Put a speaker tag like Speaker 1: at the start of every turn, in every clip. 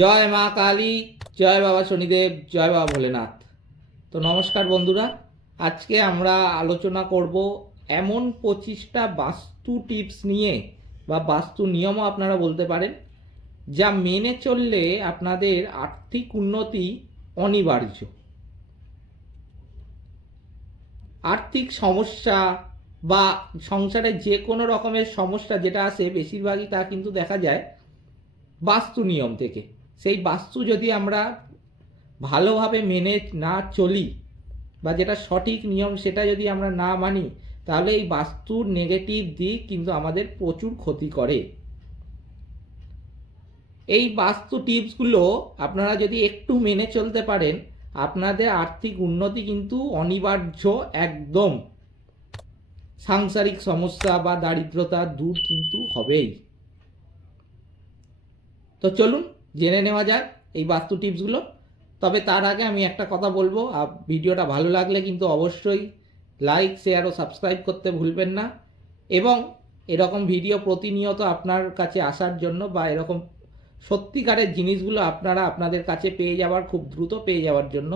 Speaker 1: জয় মা কালী, জয় বাবা শনিদেব, জয় বাবা ভোলেনাথ। তো নমস্কার বন্ধুরা, আজকে আমরা আলোচনা করব এমন পঁচিশটা বাস্তু টিপস নিয়ে বা বাস্তু নিয়মও আপনারা বলতে পারেন, যা মেনে চললে আপনাদের আর্থিক উন্নতি অনিবার্য। আর্থিক সমস্যা বা সংসারে যে কোনো রকমের সমস্যা যেটা আসে, বেশিরভাগই তা কিন্তু দেখা যায় বাস্তু নিয়ম থেকে। সেই বাস্তু যদি আমরা ভালোভাবে মেনে না চলি বা যেটা সঠিক নিয়ম সেটা যদি আমরা না মানি, তাহলে এই বাস্তুর নেগেটিভ দিক কিন্তু আমাদের প্রচুর ক্ষতি করে। এই বাস্তু টিপসগুলো আপনারা যদি একটু মেনে চলতে পারেন, আপনাদের আর্থিক উন্নতি কিন্তু অনিবার্য একদম। সাংসারিক সমস্যা বা দারিদ্রতা দূর কিন্তু হবেই। তো চলুন জেনে নেওয়া যাক এই বাস্তু টিপসগুলো। তবে তার আগে আমি একটা কথা বলব, আর ভিডিওটা ভালো লাগলে কিন্তু অবশ্যই লাইক, শেয়ার ও সাবস্ক্রাইব করতে ভুলবেন না। এবং এরকম ভিডিও প্রতিনিয়ত আপনার কাছে আসার জন্য বা এরকম সত্যিকারের জিনিসগুলো আপনারা আপনাদের কাছে পেয়ে যাওয়ার, খুব দ্রুত পেয়ে যাওয়ার জন্য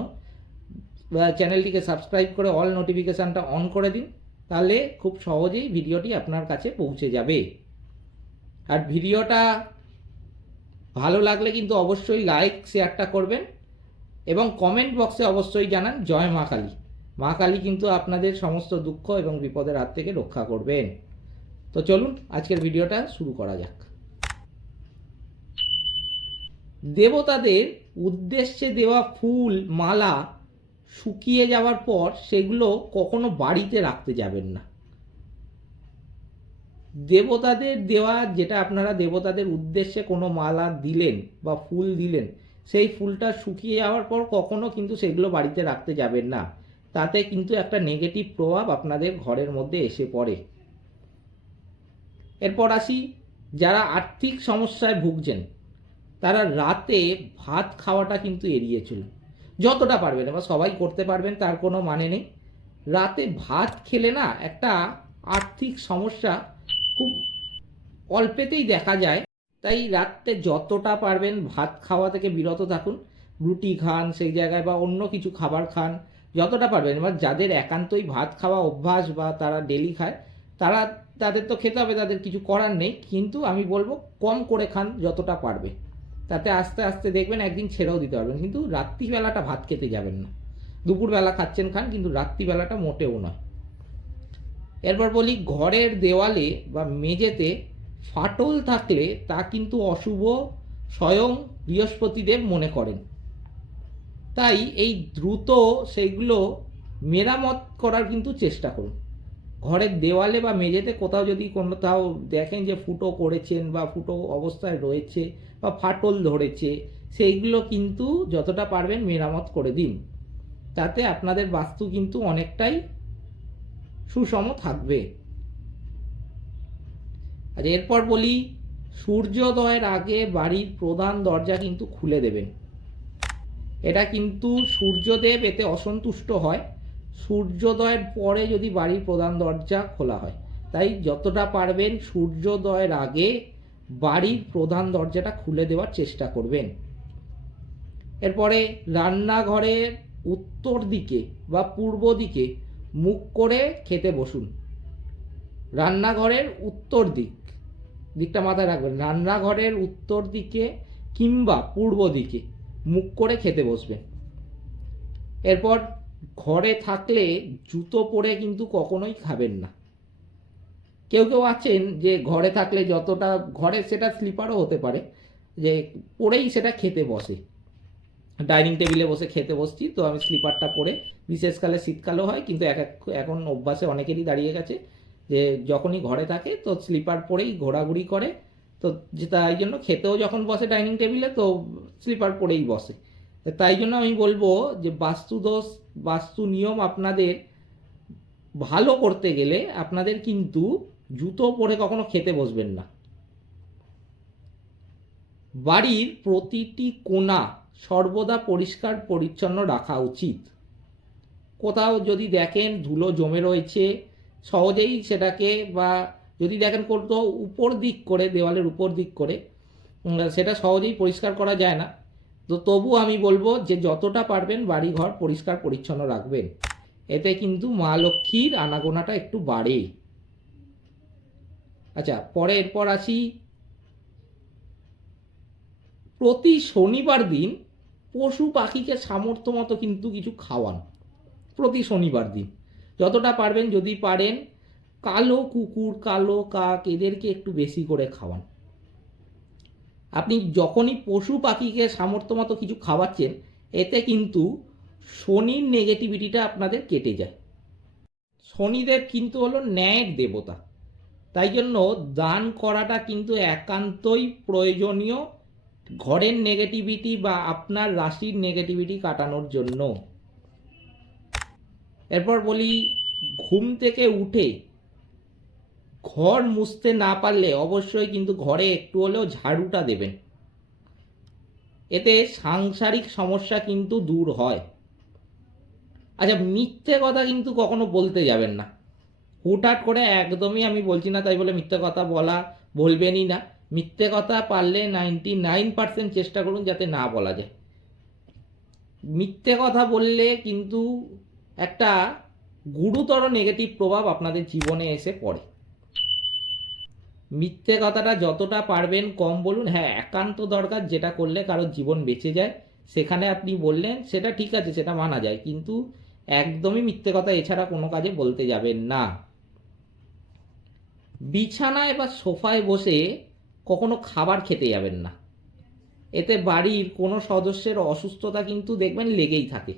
Speaker 1: চ্যানেলটিকে সাবস্ক্রাইব করে অল নোটিফিকেশানটা অন করে দিন, তাহলে খুব সহজেই ভিডিওটি আপনার কাছে পৌঁছে যাবে। আর ভিডিওটা ভালো লাগলে কিন্তু অবশ্যই লাইক শেয়ারটা করবেন এবং কমেন্ট বক্সে অবশ্যই জানান, জয় মা কালী। মা কালী কিন্তু আপনাদের সমস্ত দুঃখ এবং বিপদের হাত থেকে রক্ষা করবেন। তো চলুন, আজকের ভিডিওটা শুরু করা যাক। দেবতাদের উদ্দেশ্যে দেওয়া ফুল, মালা শুকিয়ে যাওয়ার পর সেগুলো কখনো বাড়িতে রাখতে যাবেন না। দেবতাদের দেওয়া যেটা আপনারা দেবতাদের উদ্দেশ্যে কোনো মালা দিলেন বা ফুল দিলেন, সেই ফুলটা শুকিয়ে যাওয়ার পর কখনো কিন্তু সেগুলো বাড়িতে রাখতে যাবেন না। তাতে কিন্তু একটা নেগেটিভ প্রভাব আপনাদের ঘরের মধ্যে এসে পড়ে। এরপর আসি, যারা আর্থিক সমস্যায় ভুগছেন, তারা রাতে ভাত খাওয়াটা কিন্তু এড়িয়ে চলুন যতটা পারবেন বা সবাই করতে পারবেন, তার কোনো মানে নেই। রাতে ভাত খেলে না একটা আর্থিক সমস্যা খুব অল্পেতেই দেখা যায়। তাই রাত্রে যতটা পারবেন ভাত খাওয়া থেকে বিরত থাকুন। রুটি খান, সেই জায়গায় বা অন্য কিছু খাবার খান, যতটা পারবেন। এবার যাদের একান্তই ভাত খাওয়া অভ্যাস বা তারা ডেলি খায়, তারা, তাদের তো খেতে হবে, তাদের কিছু করার নেই। কিন্তু আমি বলব, কম করে খান যতটা পারবে। তাতে আস্তে আস্তে দেখবেন একদিন ছেড়েও দিতে পারবেন। কিন্তু রাত্রিবেলাটা ভাত খেতে যাবেন না। দুপুরবেলা খাচ্ছেন খান, কিন্তু রাত্রিবেলাটা মোটেও নয়। এরপর বলি ঘরের দেওয়ালে বা মেঝেতে ফাটল থাকলে তা কিন্তু অশুভ স্বয়ং বৃহস্পতিদেব মনে করেন। তাই এই দ্রুত সেইগুলো মেরামত করার কিন্তু চেষ্টা করুন। ঘরের দেওয়ালে বা মেঝেতে কোথাও যদি কোথাও দেখেন যে ফুটো করেছেন বা ফুটো অবস্থায় রয়েছে বা ফাটল ধরেছে, সেইগুলো কিন্তু যতটা পারবেন মেরামত করে দিন। তাতে আপনাদের বাস্তু কিন্তু অনেকটাই সুষম থাকবে। আর এরপর বলি, সূর্যোদয়ের আগে বাড়ির প্রধান দরজা কিন্তু খুলে দেবেন। এটা কিন্তু সূর্যদেব এতে অসন্তুষ্ট হয়। সূর্যোদয়ের পরে যদি বাড়ির প্রধান দরজা খোলা হয়, তাই যতটা পারবেন সূর্যোদয়ের আগে বাড়ির প্রধান দরজাটা খুলে দেওয়ার চেষ্টা করবেন। এরপরে রান্নাঘরের উত্তর দিকে বা পূর্ব দিকে মুখ করে খেতে বসুন। রান্নাঘরের উত্তর দিক। দিকটা মাথায় রাখবেন। রান্নাঘরের উত্তর দিকে কিংবা পূর্ব দিকে মুখ করে খেতে বসবেন। এরপর ঘরে থাকলে জুতো পরে কিন্তু কখনোই খাবেন না। কেউ কেউ আছেন যে ঘরে থাকলে যতটা, ঘরে সেটা স্লিপারও হতে পারে, যে পরেই সেটা খেতে বসে। ডাইনিং টেবিলে বসে খেতে বসছি, তো আমি স্লিপারটা পরে, বিশেষকালে শীতকালও হয়, কিন্তু এক এক, এখন অভ্যাসে অনেকেরই দাঁড়িয়ে গেছে, যে যখনই ঘরে থাকে, তো স্লিপার পরেই ঘোরাঘুরি করে, তো তাই জন্য খেতেও যখন বসে ডাইনিং টেবিলে, তো স্লিপার পরেই বসে। তাই জন্য আমি বলব যে বাস্তু দোষ বাস্তু নিয়ম আপনাদের ভালো করতে গেলে আপনাদের কিন্তু জুতো পরে কখনো খেতে বসবেন না। বাড়ির প্রতিটি কোণা সর্বদা পরিষ্কার পরিচ্ছন্ন রাখা উচিত। কোথাও যদি দেখেন ধুলো জমে রয়েছে, সহজেই সেটাকে বা যদি দেখেন কোথাও উপর দিক করে, দেওয়ালের উপর দিক করে সেটা সহজেই পরিষ্কার করা যায় না। তো তবু আমি বলব যে যতটা পারবেন বাড়ি ঘর পরিষ্কার পরিচ্ছন্ন রাখবেন। এতে কিন্তু মা লক্ষ্মীর আনাগোনাটা একটু বাড়ে। আচ্ছা পরে এরপর আসি। প্রতি শনিবার দিন পশু পাখিকে সামর্থ্য মতো কিন্তু কিছু খাওয়ান প্রতি শনিবার দিন। যতটা পারবেন যদি পারেন কালো কুকুর, কালো কাক এদেরকে একটু বেশি করে খাওয়ান। আপনি যখনই পশু পাখিকে সামর্থ্য মতো কিছু খাওয়াচ্ছেন, এতে কিন্তু শনির নেগেটিভিটিটা আপনাদের কেটে যায়। শনিদেব কিন্তু হলো ন্যায়ের দেবতা। তাই জন্য দান করাটা কিন্তু একান্তই প্রয়োজনীয় ঘরের নেগেটিভিটি বা আপনার রাশির নেগেটিভিটি কাটানোর জন্য। এরপর বলি, ঘুম থেকে উঠে ঘর মুছতে না পারলে অবশ্যই কিন্তু ঘরে একটু হলেও ঝাড়ুটা দেবেন। এতে সাংসারিক সমস্যা কিন্তু দূর হয়। আচ্ছা মিথ্যে কথা কিন্তু কখনো বলতে যাবেন না। হুটহাট করে একদমই আমি বলছি না, তাই বলে মিথ্যে কথা বলা বলবেনই না। মিথ্যে কথা পারলে নাইনটি নাইন পার্সেন্ট চেষ্টা করুন যাতে না বলা যায়। মিথ্যে কথা বললে কিন্তু একটা গুরুতর নেগেটিভ প্রভাব আপনাদের জীবনে এসে পড়ে। মিথ্যে কথাটা যতটা পারবেন কম বলুন। হ্যাঁ একান্ত দরকার যেটা করলে কারোর জীবন বেঁচে যায়। সেখানে আপনি বললেন, সেটা ঠিক আছে, সেটা মানা যায়। কিন্তু একদমই মিথ্যে কথা এছাড়া কোনো কাজে বলতে যাবেন না। বিছানায় বা সোফায় বসে কখনো খাবার খেতে যাবেন না। এতে বাড়ির কোনো সদস্যের অসুস্থতা কিন্তু দেখবেন লেগেই থাকে।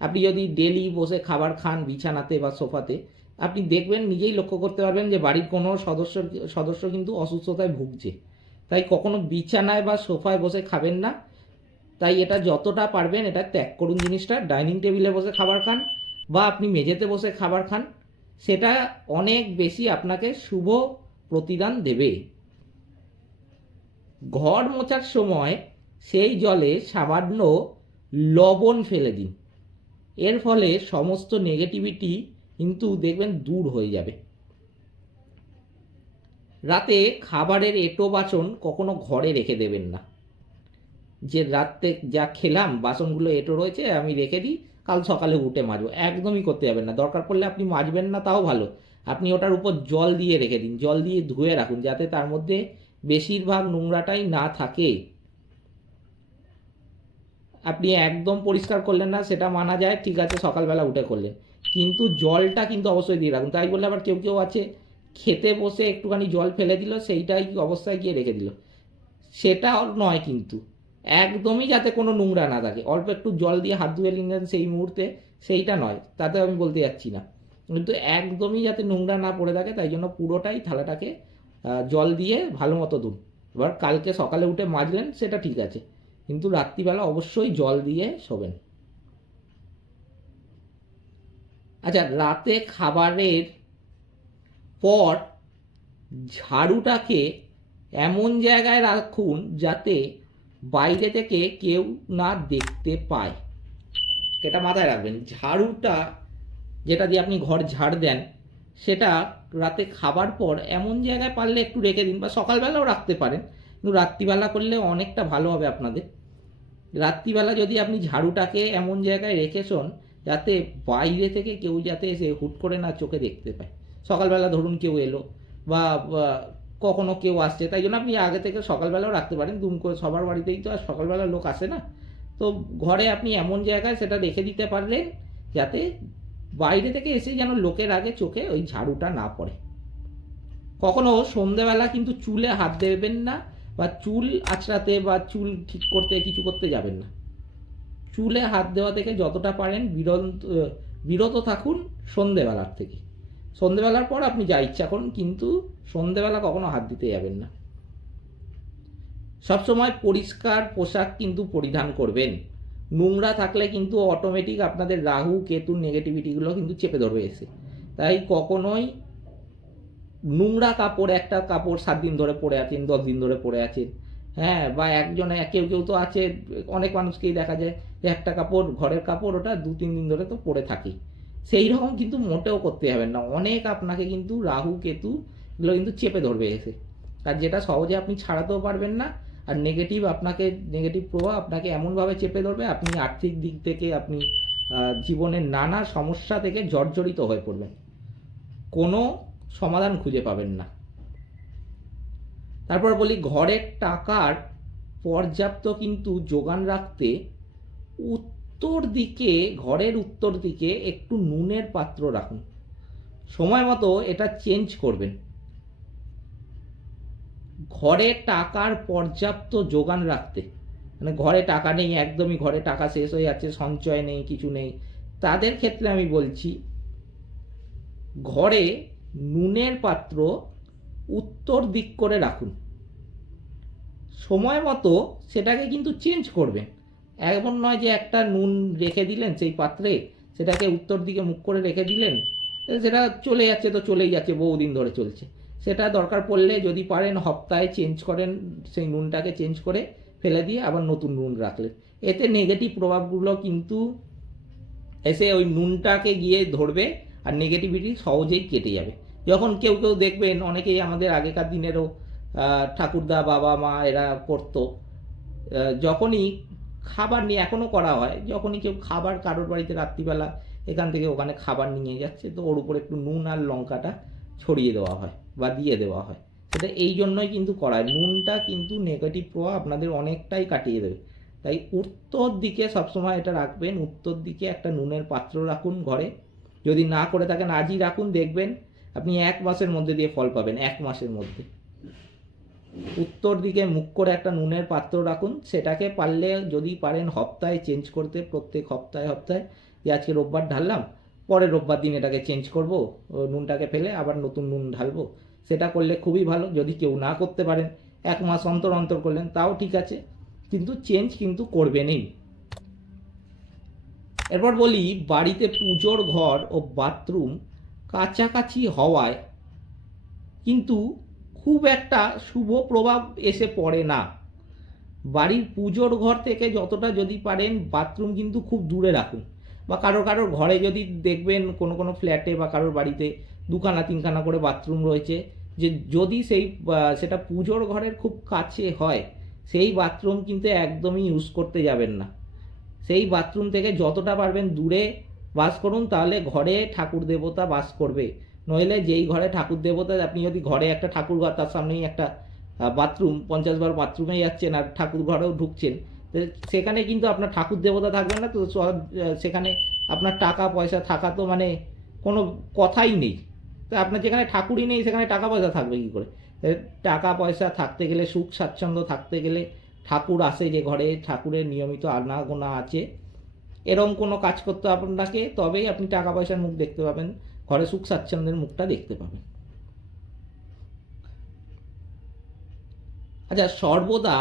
Speaker 1: আপনি যদি ডেলি বসে খাবার খান বিছানাতে বা সোফাতে, আপনি দেখবেন নিজেই লক্ষ্য করতে পারবেন যে বাড়ির কোনো সদস্য সদস্য কিন্তু অসুস্থতায় ভুগছে। তাই কখনো বিছানায় বা সোফায় বসে খাবেন না। তাই এটা যতটা পারবেন এটা ত্যাগ করুন জিনিসটা। ডাইনিং টেবিলে বসে খাবার খান বা আপনি মেঝেতে বসে খাবার খান, সেটা অনেক বেশি আপনাকে শুভ প্রতিদান দেবে। ঘর মোছার সময় সেই জলে সামান্য লবণ ফেলে দিন। এর ফলে সমস্ত নেগেটিভিটি কিন্তু দেখবেন দূর হয়ে যাবে। রাতে খাবারের এঁটো বাসন কখনো ঘরে রেখে দেবেন না। যে রাতে যা খেলাম, বাসনগুলো এঁটো রয়েছে, আমি রেখে দিই, কাল সকালে উঠে মাজবো। একদমই করতে যাবেন না। দরকার পড়লে আপনি মাজবেন না, তাও ভালো। আপনি ওটার উপর জল দিয়ে রেখে দিন। জল দিয়ে ধুয়ে রাখুন, যাতে তার মধ্যে বেশিরভাগ নোংরাটাই না থাকে। আপনি একদম পরিষ্কার করলেন না, সেটা মানা যায়, ঠিক আছে, সকালবেলা উঠে করলেন। কিন্তু জলটা কিন্তু অবশ্যই দিয়ে রাখুন। তাই বললে আবার কেউ কেউ আছে, খেতে বসে একটুখানি জল ফেলে দিল, সেইটাই অবস্থায় গিয়ে রেখে দিল। সেটা নয় কিন্তু, একদমই যাতে কোনো নোংরা না থাকে। অল্প একটু জল দিয়ে হাত ধুয়ে নিলেন সেই মুহূর্তে, সেইটা নয় তাতে আমি বলতে যাচ্ছি না। কিন্তু একদমই যাতে নোংরা না পড়ে থাকে, তাই জন্য পুরোটাই থালাটাকে জল দিয়ে ভালো মতো ধুন। এবার কালকে সকালে উঠে মাজলেন, সেটা ঠিক আছে। কিন্তু রাত্রিবেলা অবশ্যই জল দিয়ে শোবেন। আচ্ছা রাতে খাবারের পর ঝাড়ুটাকে এমন জায়গায় রাখুন যাতে বাইরে থেকে কেউ না দেখতে পায়। এটা মাথায় রাখবেন, ঝাড়ুটা যেটা দিয়ে আপনি ঘর ঝাড় দেন, সেটা রাতে খাবার পর এমন জায়গায় পারলে একটু রেখে দিন, বা সকালবেলাও রাখতে পারেন। কিন্তু রাত্রিবেলা করলে অনেকটা ভালো হবে আপনাদের। রাত্রিবেলা যদি আপনি ঝাড়ুটাকে এমন জায়গায় রেখেছেন যাতে বাইরে থেকে কেউ যাতে এসে হুট করে না চোখে দেখতে পায়। সকালবেলা ধরুন কেউ এলো বা, কখনো কেউ আসছে, তাই জন্য আপনি আগে থেকে সকালবেলাও রাখতে পারেন। দুম করে সবার বাড়িতেই তো আর সকালবেলা লোক আসে না। তো ঘরে আপনি এমন জায়গায় সেটা রেখে দিতে পারলেন, যাতে বাইরে থেকে এসে যেন লোকের আগে চোখে ওই ঝাড়ুটা না পড়ে। কখনো সন্ধ্যেবেলা কিন্তু চুলে হাত দেবেন না বা চুল আঁচড়াতে বা চুল ঠিক করতে কিছু করতে যাবেন না। চুলে হাত দেওয়া থেকে যতটা পারেন বিরত বিরত থাকুন সন্ধেবেলার থেকে। সন্ধেবেলার পর আপনি যা ইচ্ছা করুন, কিন্তু সন্ধেবেলা কখনো হাত দিতে যাবেন না। সবসময় পরিষ্কার পোশাক কিন্তু পরিধান করবেন। নোংরা থাকলে কিন্তু অটোমেটিক আপনাদের রাহু, কেতুর নেগেটিভিটিগুলো কিন্তু চেপে ধরবে এসে। তাই কখনোই নোংরা কাপড়, একটা কাপড় সাত দিন ধরে পরে আছেন দশ দিন ধরে পরে আছেন হ্যাঁ বা একজনে, কেউ কেউ তো আছে, অনেক মানুষকেই দেখা যায় যে একটা কাপড়, ঘরের কাপড়, ওটা দু, তিন দিন ধরে তো পরে থাকি। সেই রকম কিন্তু মোটেও করতে যাবেন না। অনেক আপনাকে কিন্তু রাহু, কেতু এগুলো কিন্তু চেপে ধরবে এসে। আর যেটা সহজে আপনি ছাড়াতেও পারবেন না আর নেগেটিভ আপনাকে নেগেটিভ প্রভাব আপনাকে এমনভাবে চেপে ধরবে, আপনি আর্থিক দিক থেকে, আপনি জীবনের নানা সমস্যা থেকে জর্জরিত হয়ে পড়বেন। কোনো সমাধান খুঁজে পাবেন না। তারপর বলি, ঘরের টাকার পর্যাপ্ত কিন্তু যোগান রাখতে উত্তর দিকে, ঘরের উত্তর দিকে একটু নুনের পাত্র রাখুন। সময় মতো এটা চেঞ্জ করবেন। ঘরে টাকার পর্যাপ্ত যোগান রাখতে। মানে ঘরে টাকা নেই, একদমই ঘরে টাকা শেষ হয়ে যাচ্ছে, সঞ্চয় নেই, কিছু নেই। তাদের ক্ষেত্রে আমি বলছি, ঘরে নুনের পাত্র উত্তর দিক করে রাখুন। সময় মতো সেটাকে কিন্তু চেঞ্জ করবেন। এমন নয় যে একটা নুন রেখে দিলেন সেই পাত্রে, সেটাকে উত্তর দিকে মুখ করে রেখে দিলেন, সেটা চলে যাচ্ছে তো চলেই যাচ্ছে, বহুদিন ধরে চলছে। সেটা দরকার পড়লে যদি পারেন সপ্তাহে চেঞ্জ করেন, সেই নুনটাকে চেঞ্জ করে ফেলে দিয়ে আবার নতুন নুন রাখলেন। এতে নেগেটিভ প্রভাবগুলো কিন্তু এসে ওই নুনটাকে গিয়ে ধরবে আর নেগেটিভিটি সহজেই কেটে যাবে। যখন কেউ কেউ দেখবেন, অনেকেই আমাদের আগেকার দিনেরও ঠাকুরদা বাবা মা এরা করতো যখনই খাবার নিয়ে এখনও করা হয়, যখনই কেউ খাবার কারোর বাড়িতে রাত্রিবেলা এখান থেকে ওখানে খাবার নিয়ে যাচ্ছে, তো ওর উপর একটু নুন আর লঙ্কাটা ছড়িয়ে দেওয়া হয়। বা দিয়ে দেওয়া হয়। সেটা এই জন্যই কিন্তু করা হয়। নুনটা কিন্তু নেগেটিভ প্রভাব আপনাদের অনেকটাই কাটিয়ে দেবে। তাই উত্তর দিকে সবসময় এটা রাখবেন। উত্তর দিকে একটা নুনের পাত্র রাখুন ঘরে। যদি না করে থাকেন, আজই রাখুন, দেখবেন আপনি এক মাসের মধ্যে দিয়ে ফল পাবেন, এক মাসের মধ্যে। উত্তর দিকে মুখ করে একটা নুনের পাত্র রাখুন। সেটাকে পারলে যদি পারেন সপ্তাহে চেঞ্জ করতে, প্রত্যেক সপ্তাহে সপ্তাহে যে আজকে রোববার ঢাললাম পরে রোববার দিন এটাকে চেঞ্জ করব নুনটাকে ফেলে আবার নতুন নুন ঢালবো। সেটা করলে খুবই ভালো, যদি কেউ না করতে পারেন, এক মাস অন্তর অন্তর করলেন, তাও ঠিক আছে, কিন্তু চেঞ্জ কিন্তু করবেনই। এরপর বলি, বাড়িতে পুজোর ঘর ও বাথরুম কাছাকাছি হওয়ায় কিন্তু খুব একটা শুভ প্রভাব এসে পড়ে না। বাড়ির পুজোর ঘর থেকে যতটা যদি পারেন, বাথরুম কিন্তু খুব দূরে রাখুন। বা কারোর কারোর ঘরে যদি দেখবেন কোনো কোনো ফ্ল্যাটে বা কারোর বাড়িতে দুখানা তিনখানা করে বাথরুম রয়েছে যে যদি সেই সেটা পুজোর ঘরের খুব কাছে হয়, সেই বাথরুম কিন্তু একদমই ইউজ করতে যাবেন না। সেই বাথরুম থেকে যতটা পারবেন দূরে বাস করুন, তাহলে ঘরে ঠাকুর দেবতা বাস করবে। নইলে যেই ঘরে ঠাকুর দেবতা, আপনি যদি ঘরে একটা ঠাকুর ঘর, তার সামনেই একটা বাথরুম পঞ্চাশ বার বাথরুমে যাচ্ছেন আর ঠাকুর ঘরেও ঢুকছেন সেখানে কিন্তু আপনার ঠাকুর দেবতা থাকবেন না, তো সেখানে আপনার টাকা পয়সা থাকা তো মানে কোনো কথাই নেই। তো আপনার যেখানে ঠাকুরই নেই, সেখানে টাকা পয়সা থাকবে কী করে? টাকা পয়সা থাকতে গেলে, সুখ স্বাচ্ছন্দ্য থাকতে গেলে ঠাকুর আসে যে ঘরে, ঠাকুরের নিয়মিত আনাগোনা আছে। এরম কোনো কাজ করতে আপনাকে তবেই আপনি টাকা পয়সার মুখ দেখতে পাবেন, ঘরে সুখ স্বাচ্ছন্দ্যের মুখটা দেখতে পাবেন। আচ্ছা সর্বদা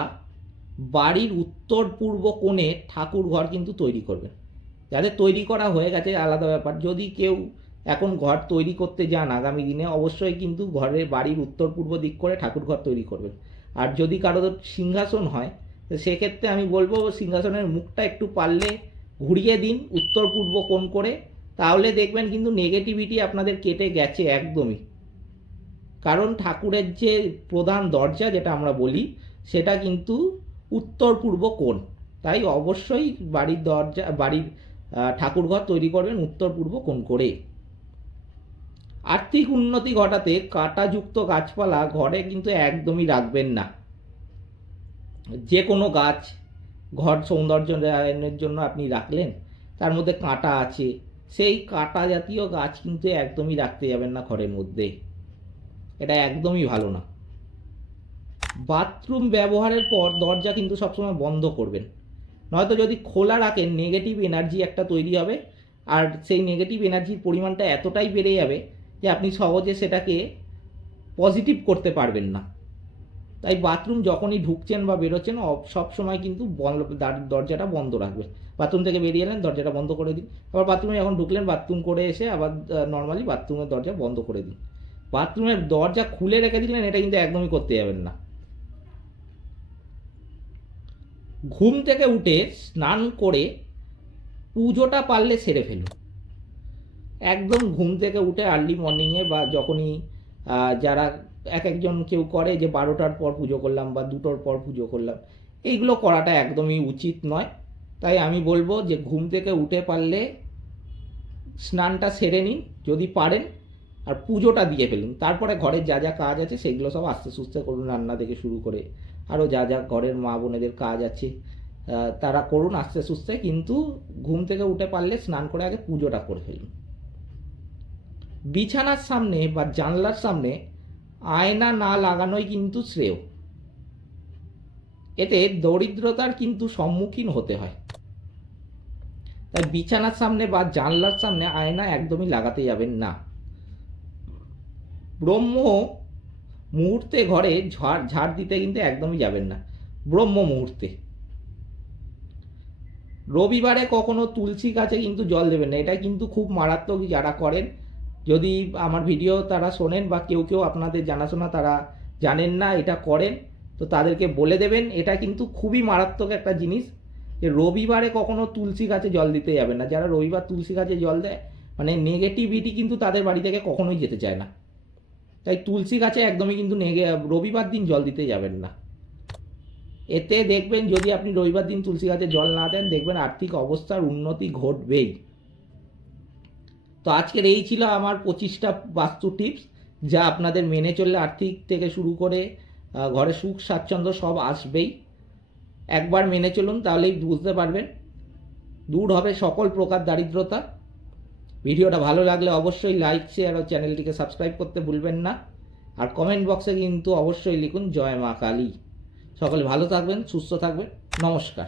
Speaker 1: বাড়ির উত্তর পূর্ব কোণে ঠাকুর ঘর কিন্তু তৈরি করবেন। যাদের তৈরি করা হয়ে গেছে, আলাদা ব্যাপার। যদি কেউ এখন ঘর তৈরি করতে যান আগামী দিনে, অবশ্যই কিন্তু ঘরের বাড়ির উত্তর পূর্ব দিক করে ঠাকুর ঘর তৈরি করবেন। আর যদি কারও সিংহাসন হয় সেক্ষেত্রে আমি বলব সিংহাসনের মুখটা একটু পারলে ঘুরিয়ে দিন উত্তর পূর্ব কোণ করে, তাহলে দেখবেন কিন্তু নেগেটিভিটি আপনাদের কেটে গেছে একদমই। কারণ ঠাকুরের যে প্রধান দরজা যেটা আমরা বলি, সেটা কিন্তু উত্তর পূর্ব কোণ। তাই অবশ্যই বাড়ির দরজা, বাড়ির ঠাকুরঘর তৈরি করবেন উত্তর পূর্ব কোণ করে আর্থিক উন্নতি ঘটাতে কাঁটাযুক্ত গাছপালা ঘরে কিন্তু একদমই রাখবেন না। যে কোনো গাছ ঘর সৌন্দর্যায়নের জন্য আপনি রাখলেন, তার মধ্যে কাঁটা আছে, সেই কাঁটা জাতীয় গাছ কিন্তু একদমই রাখতে যাবেন না ঘরের মধ্যে। এটা একদমই ভালো না। বাথরুম ব্যবহারের পর দরজা কিন্তু সবসময় বন্ধ করবেন। নয়তো যদি খোলা রাখেন নেগেটিভ এনার্জি একটা তৈরি হবে, আর সেই নেগেটিভ এনার্জির পরিমাণটা এতটাই বেড়ে যাবে যে আপনি সহজে সেটাকে পজিটিভ করতে পারবেন না। তাই বাথরুম যখনই ঢুকছেন বা বেরোচ্ছেন সব সময় কিন্তু দরজাটা বন্ধ রাখবেন। বাথরুম থেকে বেরিয়ে এলেন, দরজাটা বন্ধ করে দিন। আবার বাথরুমে যখন ঢুকলেন বাথরুম করে এসে আবার নর্মালি বাথরুমের দরজা বন্ধ করে দিন। বাথরুমের দরজা খুলে রেখে দিলেন, এটা কিন্তু একদমই করতে যাবেন না। ঘুম থেকে উঠে স্নান করে পুজোটা পারলে সেরে ফেলুন। একদম ঘুম থেকে উঠে আর্লি মর্নিংয়ে বা যখনই যারা এক একজন কেউ করে যে বারোটার পর পুজো করলাম বা দুটোর পর পুজো করলাম, এইগুলো করাটা একদমই উচিত নয়। তাই আমি বলব যে ঘুম থেকে উঠে পারলে স্নানটা সেরে নিন যদি পারেন আর পুজোটা দিয়ে ফেলুন। তারপরে ঘরের যা যা কাজ আছে সেগুলো সব আস্তে সুস্থে করুন, রান্না থেকে শুরু করে আরও যা যা ঘরের মা বোনেদের কাজ আছে তারা করুন আস্তে সুস্থে। কিন্তু ঘুম থেকে উঠে পারলে স্নান করে আগে পুজোটা করে ফেলুন। বিছানার সামনে বা জানলার সামনে আয়না না লাগানোই কিন্তু শ্রেয়। এতে দরিদ্রতার কিন্তু সম্মুখীন হতে হয়। তাই বিছানার সামনে বা জানলার সামনে আয়না একদমই লাগাতে যাবেন না। ব্রহ্ম মুহূর্তে ঘরে ঝাড় ঝাড় দিতে কিন্তু একদমই যাবেন না। ব্রহ্ম মুহূর্তে। রবিবারে কখনো তুলসী গাছে কিন্তু জল দেবেন না। এটা কিন্তু খুব মারাত্মক যারা করেন যদি আমার ভিডিও তারা শোনেন বা কেউ কেউ আপনাদের জানাশোনা তারা জানেন না, এটা করেন, তো তাদেরকে বলে দেবেন। এটা কিন্তু খুবই মারাত্মক একটা জিনিস যে রবিবারে কখনো তুলসী গাছে জল দিতে যাবেন না। যারা রবিবার তুলসী গাছে জল দেয় মানে নেগেটিভিটি কিন্তু তাদের বাড়ি থেকে কখনোই যেতে চায় না। তাই তুলসী গাছে একদমই কিন্তু নেগে রবিবার দিন জল দিতে যাবেন না। এতে দেখবেন যদি আপনি রবিবার দিন তুলসী গাছে জল না দেন, দেখবেন আর্থিক অবস্থার উন্নতি ঘটবেই। তো আজকের এই ছিল আমার পঁচিশটা বাস্তু টিপস, যা আপনাদের মেনে চললে আর্থিক থেকে শুরু করে ঘরে সুখ, স্বাচ্ছন্দ্য সব আসবেই। একবার মেনে চলুন, তাহলেই বুঝতে পারবেন, দূর হবে সকল প্রকার দারিদ্রতা। ভিডিওটা ভালো লাগলে অবশ্যই লাইক শেয়ার ও চ্যানেলটিকে সাবস্ক্রাইব করতে ভুলবেন না। আর কমেন্ট বক্সে কিন্তু অবশ্যই লিখুন, জয় মা কালী। সকলে ভালো থাকবেন, সুস্থ থাকবেন। নমস্কার।